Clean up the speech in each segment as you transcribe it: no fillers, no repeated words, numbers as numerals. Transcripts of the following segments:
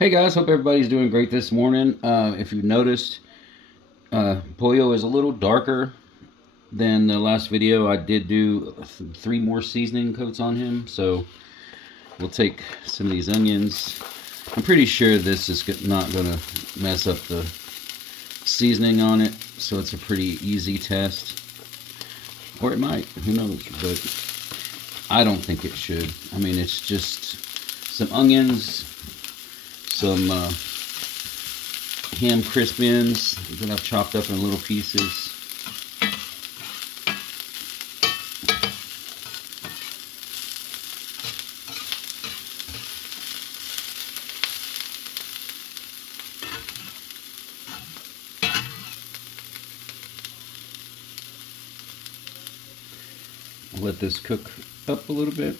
Hey guys, hope everybody's doing great this morning. If you've noticed, Pollo is a little darker than the last video. I did do three more seasoning coats on him, so we'll take some of these onions. I'm pretty sure this is not going to mess up the seasoning on it, so it's a pretty easy test. Or it might, who knows, but I don't think it should. I mean, it's just some onions, some ham crisp ends that I've chopped up in little pieces. I'll let this cook up a little bit,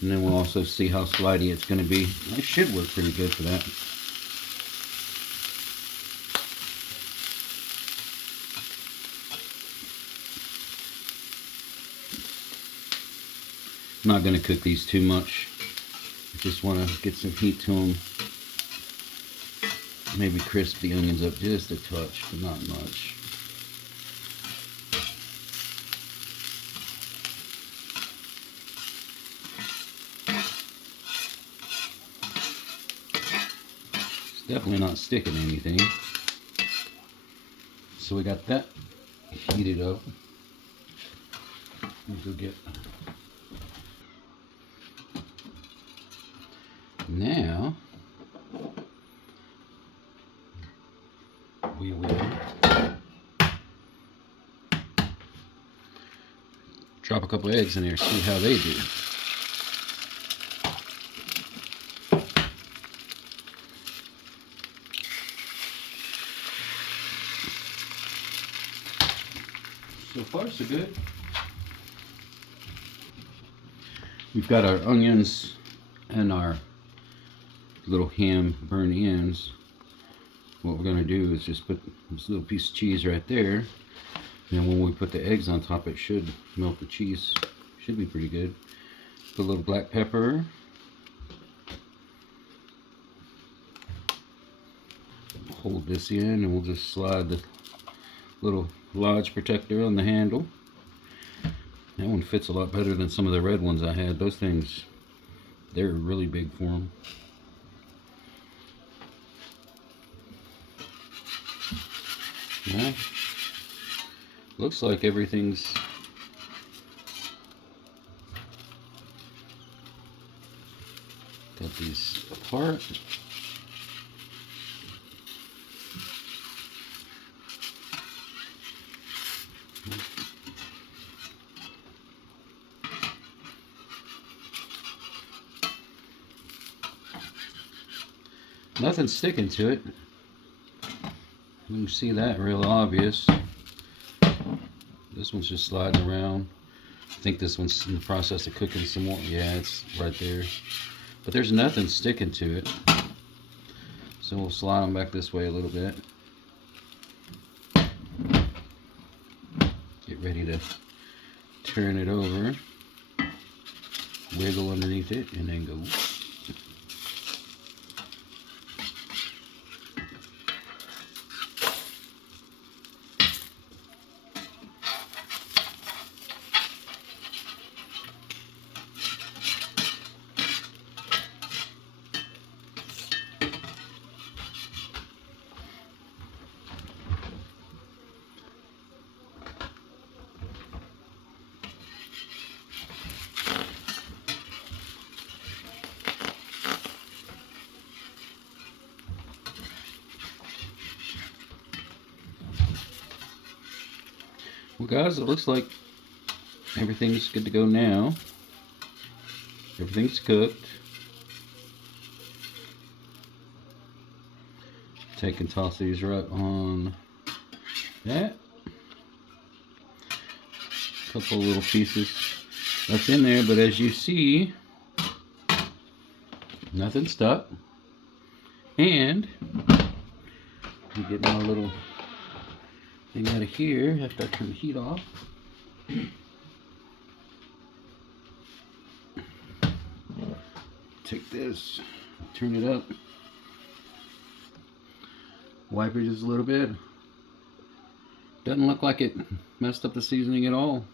and then we'll also see how slidey it's going to be. It should work pretty good for that. I'm not going to cook these too much. I just want to get some heat to them. Maybe crisp the onions up just a touch, but not much. It's definitely not sticking to anything. So we got that heated up. Let me go get. Now we will drop a couple eggs in there, see how they do. So far, so good. We've got our onions and our little ham burnt ends. What we're going to do is just put this little piece of cheese right there. And when we put the eggs on top, it should melt the cheese. Should be pretty good. Put a little black pepper. Hold this in and we'll just slide the little lodge protector on the handle. That one fits a lot better than some of the red ones I had. Those things, they're really big for them. Yeah. Looks like everything's got these apart. Nothing's sticking to it. You can see that real obvious. This one's just sliding around. I think this one's in the process of cooking some more. Yeah, it's right there. But there's nothing sticking to it. So we'll slide them back this way a little bit. Get ready to turn it over. Wiggle underneath it and then go. Well guys, it looks like everything's good to go now. Everything's cooked. Take and toss these right on that. A couple little pieces left in there, but as you see, nothing stuck. And you get my little thing out of here after I turn the heat off. Take this, Turn it up. Wipe it just a little bit. Doesn't look like it messed up the seasoning at all.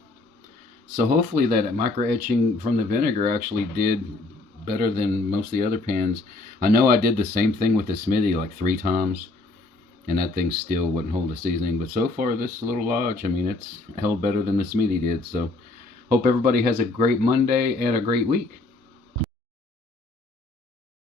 So hopefully that micro etching from the vinegar actually did better than most of the other pans. I know I did the same thing with the Smithy like 3 times, and that thing still wouldn't hold the seasoning. But so far, this little Lodge, I mean, it's held better than the Smithy did. So hope everybody has a great Monday and a great week.